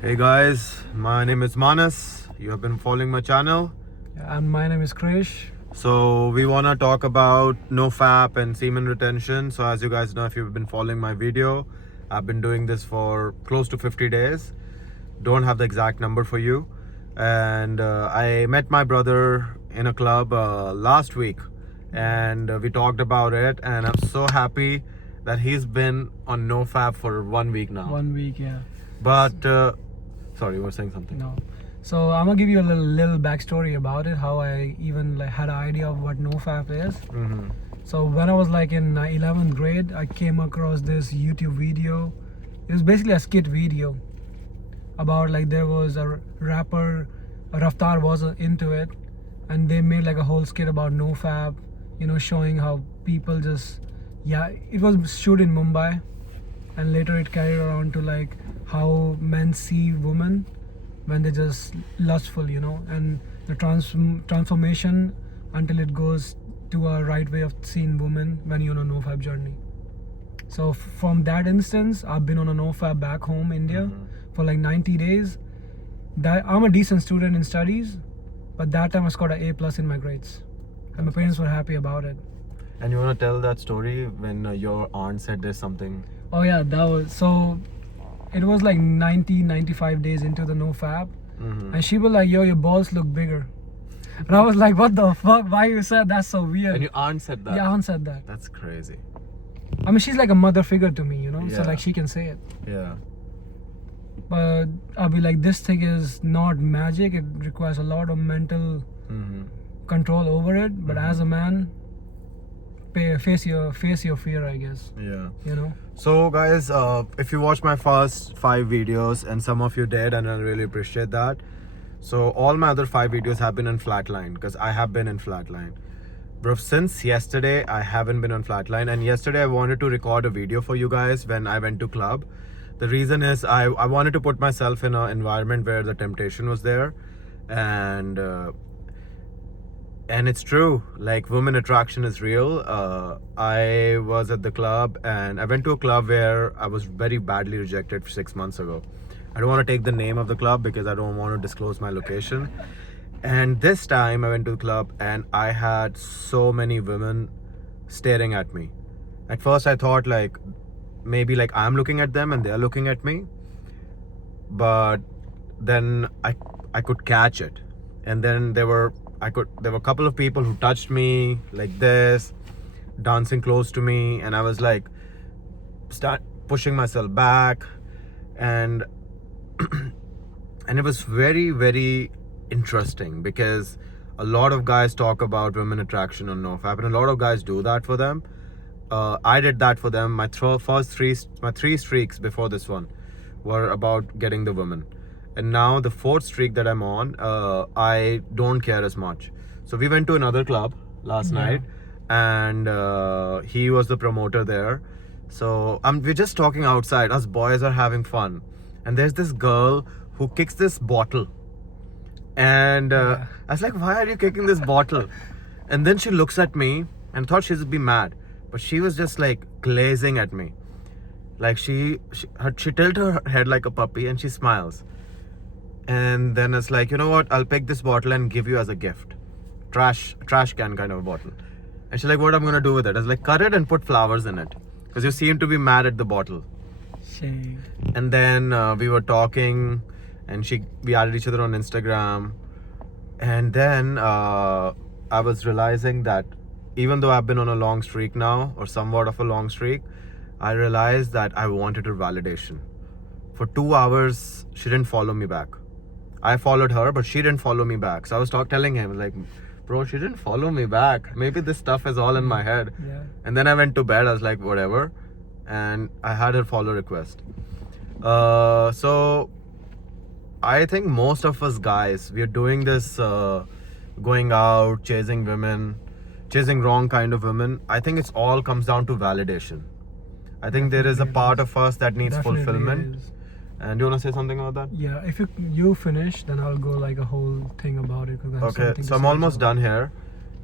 Hey guys, my name is Manas. You have been following my channel. And my name is Krish. So we want to talk about NoFap and semen retention. So as you guys know, if you've been following my video, I've been doing this for close to 50 days. Don't have the exact number for you. And I met my brother in a club last week, and we talked about it, and I'm so happy that he's been on NoFap for 1 week now. 1 week, yeah. But sorry, you were saying something. No. So I'm gonna give you a little backstory about it, how I even had an idea of what NoFap is. Mm-hmm. So when I was in 11th grade, I came across this YouTube video. It was basically a skit video about there was a rapper, Raftar was into it, and they made a whole skit about NoFap, showing how people just, it was shoot in Mumbai, and later it carried around to how men see women when they're just lustful, and the transformation until it goes to a right way of seeing women when you're on a NoFap journey. So from that instance, I've been on a NoFap back home, India, for 90 days. That I'm a decent student in studies, but that time I scored an A+ in my grades, and my parents were happy about it. And you want to tell that story when your aunt said there's something? Oh yeah, that was so. It was 95 days into the NoFap, and she was like, "Yo, your balls look bigger." And I was like, "What the fuck? Why you said that's so weird?" And your aunt said that? Yeah, aunt said that. That's crazy. I mean, she's like a mother figure to me, Yeah. So she can say it. Yeah. But I'll be like, this thing is not magic. It requires a lot of mental control over it. But as a man, face your fear, I guess. Yeah. So guys, if you watched my first 5 videos, and some of you did, and I really appreciate that. So all my other 5 videos have been in Flatline, because I have been in Flatline. Bro, since yesterday, I haven't been on Flatline, and yesterday I wanted to record a video for you guys when I went to club. The reason is I wanted to put myself in an environment where the temptation was there, and it's true, women attraction is real. I was at the club, and I went to a club where I was very badly rejected 6 months ago. I don't want to take the name of the club because I don't want to disclose my location. And this time I went to the club, and I had so many women staring at me. At first I thought maybe I'm looking at them and they're looking at me, but then I could catch it. And then there were a couple of people who touched me like this, dancing close to me, and I was start pushing myself back, and and it was very, very interesting, because a lot of guys talk about women attraction on NoFap, and a lot of guys do that for them. I did that for them. My 3 streaks before this one were about getting the women, and now the 4th streak that I'm on, I don't care as much. So we went to another club last night, and he was the promoter there. So we're just talking outside. Us boys are having fun, and there's this girl who kicks this bottle, and I was like, "Why are you kicking this bottle?" And then she looks at me and thought she'd be mad, but she was just glazing at me. She tilted her head like a puppy, and she smiles. And then it's you know what? I'll pick this bottle and give you as a gift. Trash can kind of a bottle. And she's like, what am I gonna do with it? I was like, cut it and put flowers in it, because you seem to be mad at the bottle. Shame. And then we were talking, and we added each other on Instagram. And then I was realizing that even though I've been on a long streak now, or somewhat of a long streak, I realized that I wanted her validation. For 2 hours, she didn't follow me back. I followed her, but she didn't follow me back. So I was telling him, bro, she didn't follow me back. Maybe this stuff is all in my head. Yeah. And then I went to bed. I was like, whatever. And I had her follow request. So I think most of us guys, we are doing this, going out, chasing women, chasing wrong kind of women. I think it's all comes down to validation. I think there is a part of us that needs Definitely fulfillment. is. And do you want to say something about that? Yeah, if you finish, then I'll go a whole thing about it. Okay, so I'm almost done here.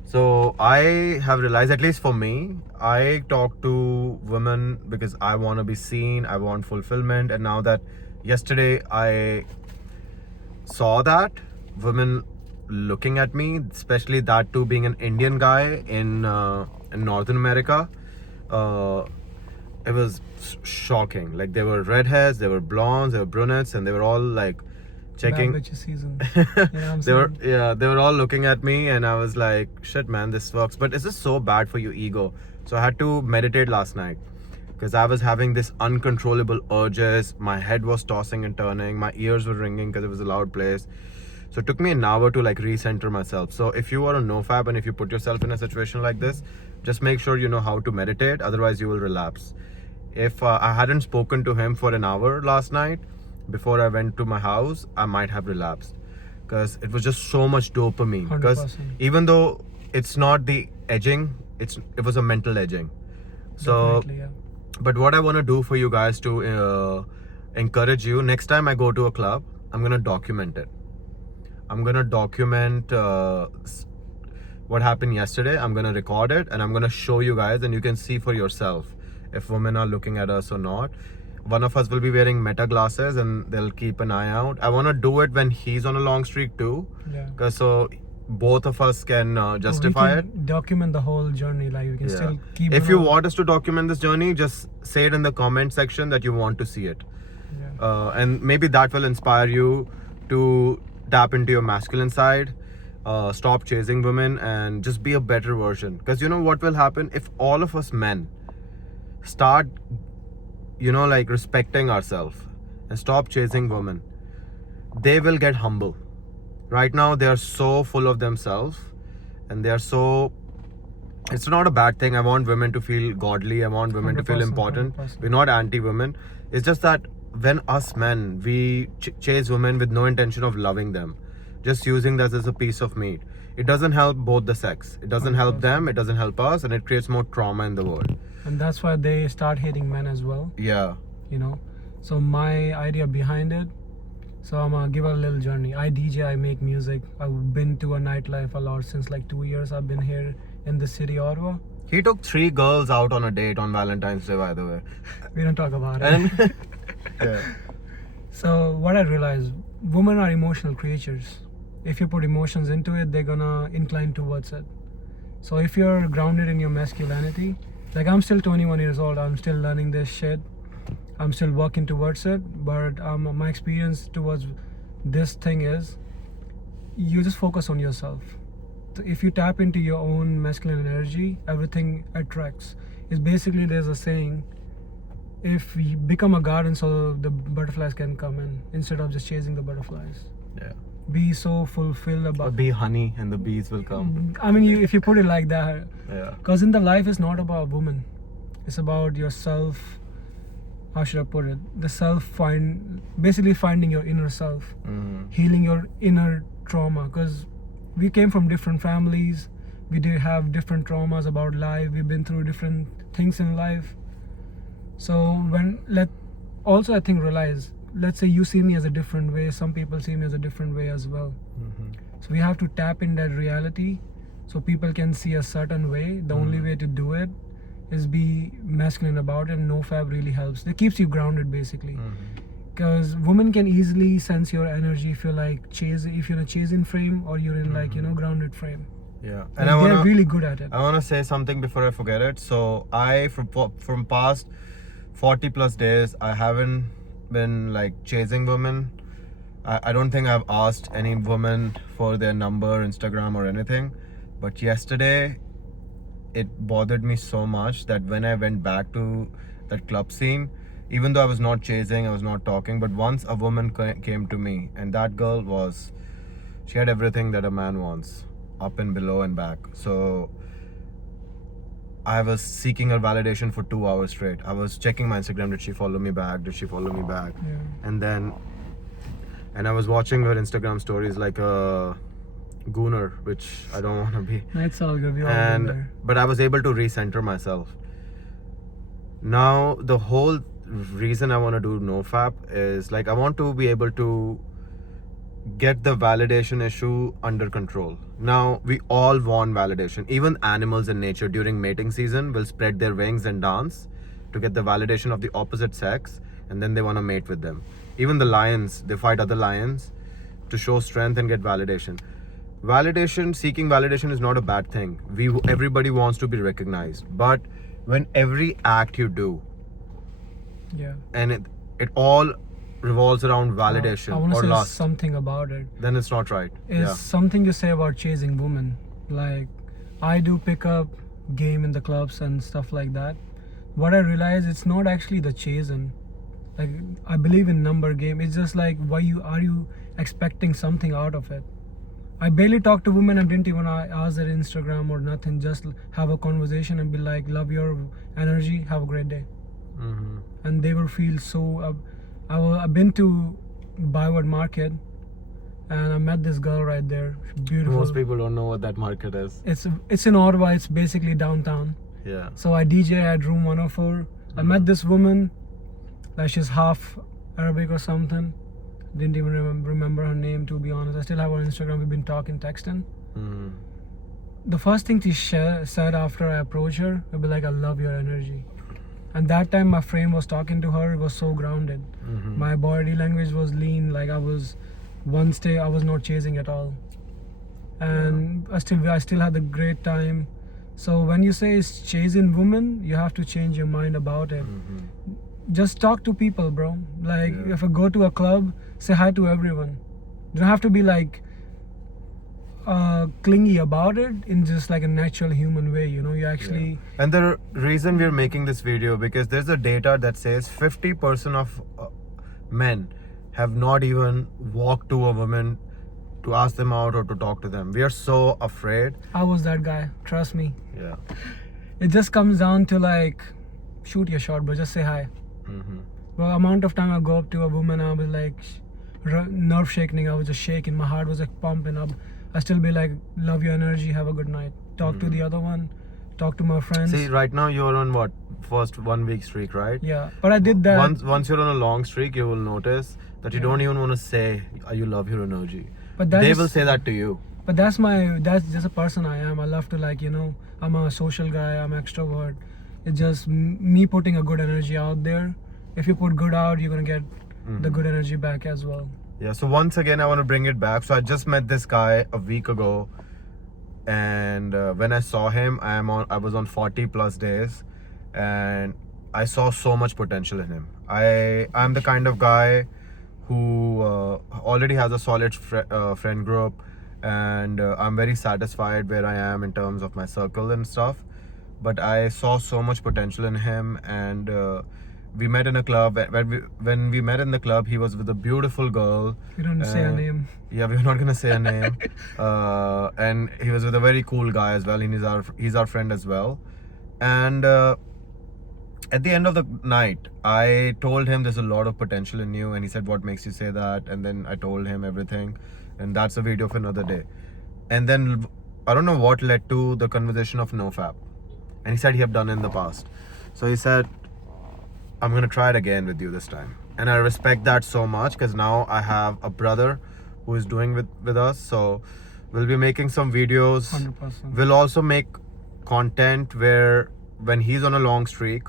So I have realized, at least for me, I talk to women because I want to be seen, I want fulfillment, and now that yesterday I saw that women looking at me, especially that too being an Indian guy in Northern America. It was shocking. Like, they were redheads, they were blondes, they were brunettes, and they were all like checking. Bad bitches season. You know what I'm saying? They were all looking at me, and I was like, shit, man, this works. But it's just so bad for your ego. So I had to meditate last night because I was having this uncontrollable urges. My head was tossing and turning. My ears were ringing because it was a loud place. So it took me an hour to like recenter myself. So if you are a nofab and if you put yourself in a situation like this, just make sure you know how to meditate. Otherwise, you will relapse. If I hadn't spoken to him for an hour last night before I went to my house, I might have relapsed because it was just so much dopamine. Because 100%. even though it's not the edging, it was a mental edging. So, Definitely, yeah. but what I want to do for you guys to encourage you, next time I go to a club, I'm gonna document it. I'm gonna document what happened yesterday. I'm gonna record it and I'm gonna show you guys, and you can see for yourself if women are looking at us or not. One of us will be wearing meta glasses and they'll keep an eye out. I want to do it when he's on a long streak too, Yeah. because so both of us can So justify we it. can document the whole journey. Like we can Yeah. still keep. If you want us to document this journey, just say it in the comment section that you want to see it. Yeah. And maybe that will inspire you to tap into your masculine side, stop chasing women, and just be a better version. Because you know what will happen if all of us men start, like respecting ourselves and stop chasing women, they will get humble. Right now they are so full of themselves, and they are so, it's not a bad thing. I want women to feel godly, I want women to feel 100%, important. 100%. We're not anti-women. It's just that when us men, we chase women with no intention of loving them, just using that as a piece of meat, it doesn't help both the sex. It doesn't help 100%. them, it doesn't help us, and it creates more trauma in the world. And that's why they start hating men as well. Yeah. So my idea behind it, so I'm gonna give a little journey. I DJ, I make music. I've been to a nightlife a lot since like 2 years. I've been here in the city, Ottawa. He took 3 girls out on a date on Valentine's Day, by the way. We don't talk about it. And yeah. So what I realized, women are emotional creatures. If you put emotions into it, they're gonna incline towards it. So if you're grounded in your masculinity, like I'm still 21 years old, I'm still learning this shit. I'm still working towards it, but my experience towards this thing is, you just focus on yourself. So if you tap into your own masculine energy, everything attracts. It's basically, there's a saying, if you become a garden so the butterflies can come in, instead of just chasing the butterflies. Yeah. Be so fulfilled Or about. be honey and the bees will come. I mean, if you put it like that, Yeah. because in the life it's not about women, it's about yourself. How should I put it? The basically finding your inner self, healing your inner trauma. Because we came from different families, we did have different traumas about life. We've been through different things in life. So I think realize, let's say you see me as a different way, some people see me as a different way as well. So we have to tap in that reality so people can see a certain way. The only way to do it is be masculine about it, and nofab really helps. It keeps you grounded basically. Because women can easily sense your energy if you're like if you're in a chasing frame or you're in like grounded frame. Yeah. Like, And they're really good at it. I want to say something before I forget it. So from past 40 plus days, I haven't been like chasing women. I don't think I've asked any woman for their number, Instagram or anything. But yesterday, it bothered me so much that when I went back to that club scene, even though I was not chasing, I was not talking, but once a woman came to me, and that girl she had everything that a man wants, up and below and back. So I was seeking her validation for 2 hours straight. I was checking my Instagram. Did she follow me back? Did she follow me back? Yeah. And I was watching her Instagram stories like a gooner, which I don't want to be. It's all good. We all been there. But I was able to recenter myself. Now the whole reason I want to do nofap is like I want to be able to get the validation issue under control. Now we all want validation. Even animals in nature during mating season will spread their wings and dance to get the validation of the opposite sex, and then they want to mate with them. Even the lions, they fight other lions to show strength and get validation. Seeking validation is not a bad thing. Everybody wants to be recognized, but when every act you do Yeah. and it all revolves around validation I want to or say lust, something about it. then it's not right. Is something you say about chasing women. Like, I do pick up game in the clubs and stuff like that. What I realize, it's not actually the chasing. Like, I believe in number game. It's just like, why are you expecting something out of it? I barely talk to women and didn't even ask their Instagram or nothing. Just have a conversation and be like, love your energy, have a great day. Mm-hmm. And they will feel so. I've been to Byward Market, and I met this girl right there. She's beautiful. Most people don't know what that market is. It's in Ottawa. It's basically downtown. Yeah. So I DJ at room 104. I met this woman. Like, she's half Arabic or something. Didn't even remember her name, to be honest. I still have her on Instagram. We've been talking, texting. Mm-hmm. The first thing she said after I approached her, would be like, I love your energy. And that time my frame was talking to her, it was so grounded. Mm-hmm. My body language was lean, like I was not chasing at all. And I still had a great time. So when you say it's chasing women, you have to change your mind about it. Mm-hmm. Just talk to people, bro. Like, Yeah. if I go to a club, say hi to everyone. You don't have to be like clingy about it, in just like a natural human way, you know. You actually And the reason we're making this video, because there's a data that says 50% of men have not even walked to a woman to ask them out or to talk to them. We are so afraid. I was that guy, trust me. Yeah. It just comes down to like, shoot your shot, bro. Just say hi. Mm-hmm. The amount of time I go up to a woman, I was like nerve shaking. I was just shaking. My heart was like pumping up. I still be like, love your energy, have a good night. Talk to the other one, talk to my friends. See, right now you're on what? First 1 week streak, right? Yeah, but I did that. Once you're on a long streak, you will notice that you don't even want to say you love your energy. But that They is- will say that to you. But that's just a person I am. I love to, like, you know, I'm a social guy, I'm extrovert. It's just me putting a good energy out there. If you put good out, you're gonna get the good energy back as well. Yeah, so once again, I want to bring it back. So I just met this guy a week ago, and when I saw him, I was on 40 plus days, and I saw so much potential in him. I'm the kind of guy who already has a solid friend group, and I'm very satisfied where I am in terms of my circle and stuff. But I saw so much potential in him, and we met in a club. When we met in the club, he was with a beautiful girl. We don't say her name. Yeah, we're not gonna say a name. And he was with a very cool guy as well. And he's our friend as well. And at the end of the night, I told him there's a lot of potential in you, and he said, "What makes you say that?" And then I told him everything, and that's a video for another day. And then I don't know what led to the conversation of NoFap, and he said he have done it in the past. So he said, I'm gonna try it again with you this time, and I respect that so much, because now I have a brother who is doing with us. So we'll be making some videos. 100%. We'll also make content where when he's on a long streak,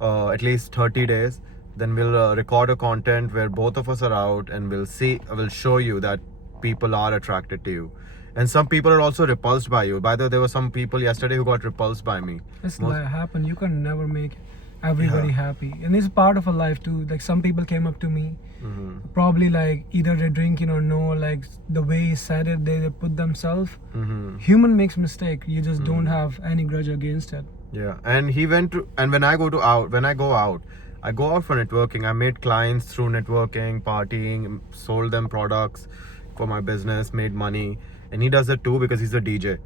at least 30 days, then we'll record a content where both of us are out, and we'll show you that people are attracted to you, and some people are also repulsed by you. By the way, there were some people yesterday who got repulsed by me. It's Most- like happen. You can never make everybody Yeah. happy, and it's part of a life too. Like, some people came up to me, Mhm. probably like either they're drinking or no. Like, the way he said it, they put themselves. Mhm. Human makes mistake. You just don't have any grudge against it. Yeah, and he went to, and when I go out for networking. I made clients through networking, partying, sold them products for my business, made money, and he does it too because he's a DJ.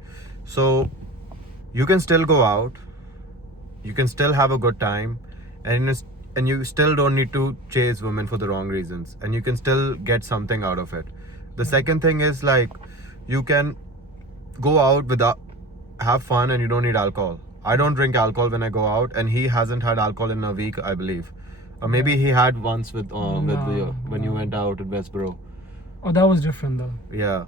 So you can still go out, you can still have a good time, and you still don't need to chase women for the wrong reasons, and you can still get something out of it. The second thing is, like, you can go out without have fun, and you don't need alcohol. I don't drink alcohol when I go out, and he hasn't had alcohol in a week, I believe. Or maybe he had once when you went out at Westboro. Oh, that was different though. Yeah,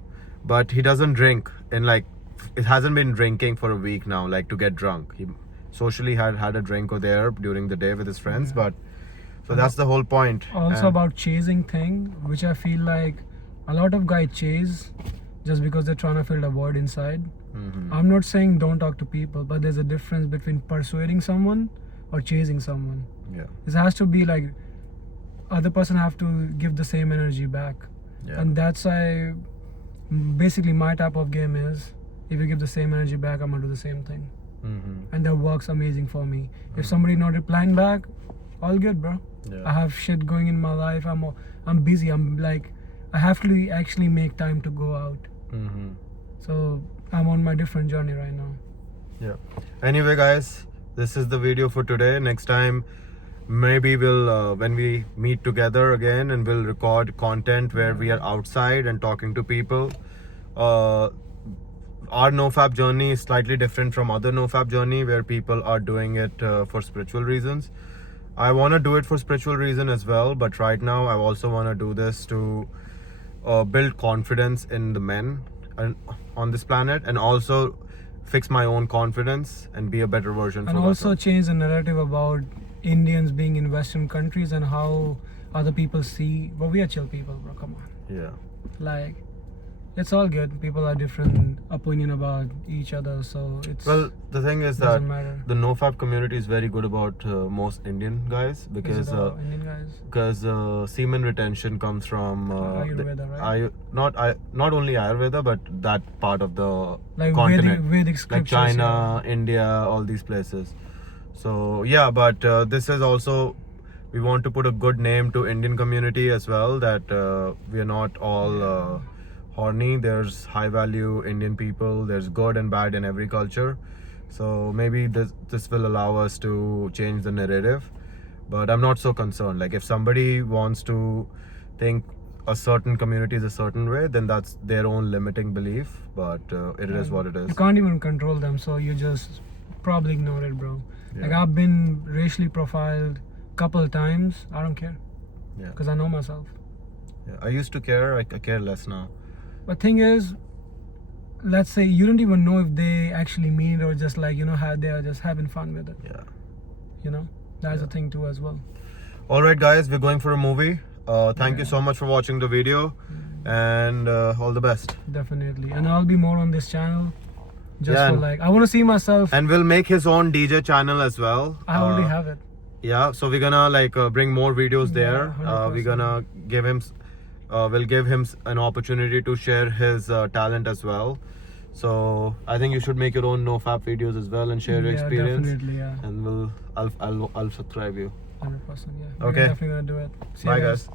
but he doesn't drink, and like, it hasn't been drinking for a week now, like, to get drunk. He socially had a drink or there during the day with his friends, but So that's the whole point. Also And- about chasing thing, which I feel like a lot of guys chase just because they're trying to fill a void inside. Mhm. I'm not saying don't talk to people, but there's a difference between persuading someone or chasing someone. Yeah. It has to be like other person have to give the same energy back. Yeah. And that's why basically my type of game is if you give the same energy back, I'm gonna do the same thing. Mhm. And that works amazing for me. If somebody not replying back, all good, bro. Yeah. I have shit going in my life. I'm busy. I'm like I have to actually make time to go out. Mhm. So I'm on my different journey right now. Yeah. Anyway, guys, this is the video for today. Next time, maybe we'll when we meet together again, and we'll record content where we are outside and talking to people. Our NoFap journey is slightly different from other NoFap journey where people are doing it for spiritual reasons. I want to do it for spiritual reason as well, but right now I also want to do this to build confidence in the men on this planet, and also fix my own confidence and be a better version And for also myself. change the narrative about Indians being in Western countries and how other people see. But we are chill people, bro. Come on. Yeah. Like, it's all good. People are different opinion about each other, so it's Well, the thing is that doesn't matter. the NoFap community is very good about most Indian guys Is because it all Indian guys? semen retention comes from Ayurveda, right? not only Ayurveda but that part of the Like continent, Vedic like scriptures. China, India, all these places. So yeah, but this is also, we want to put a good name to Indian community as well, that we are not all horny. There's high value Indian people. There's good and bad in every culture. So maybe this will allow us to change the narrative. But I'm not so concerned. Like if somebody wants to think a certain community is a certain way, then that's their own limiting belief. But it is what it is. You can't even control them, so you just probably ignore it, bro. Like Yeah. I've been racially profiled couple times. I don't care Yeah. because I know myself. Yeah. I used to care. I care less now. But thing is, let's say you don't even know if they actually mean it or just like how they are just having fun with it. Yeah. That's a thing too as well. All right, guys, we're going for a movie. Thank you so much for watching the video, and all the best. Definitely, and I'll be more on this channel. Just Yeah, for and- like, I want to see myself. And we'll make his own DJ channel as well. I already have it. Yeah, so we're gonna like bring more videos Yeah, there. 100%. We're gonna give him, we'll give him an opportunity to share his talent as well. So I think you should make your own NoFap videos as well and share your Yeah, experience. definitely, yeah, And I'll subscribe you. 100%. Yeah, Okay. we're definitely gonna do it. See you Bye, guys.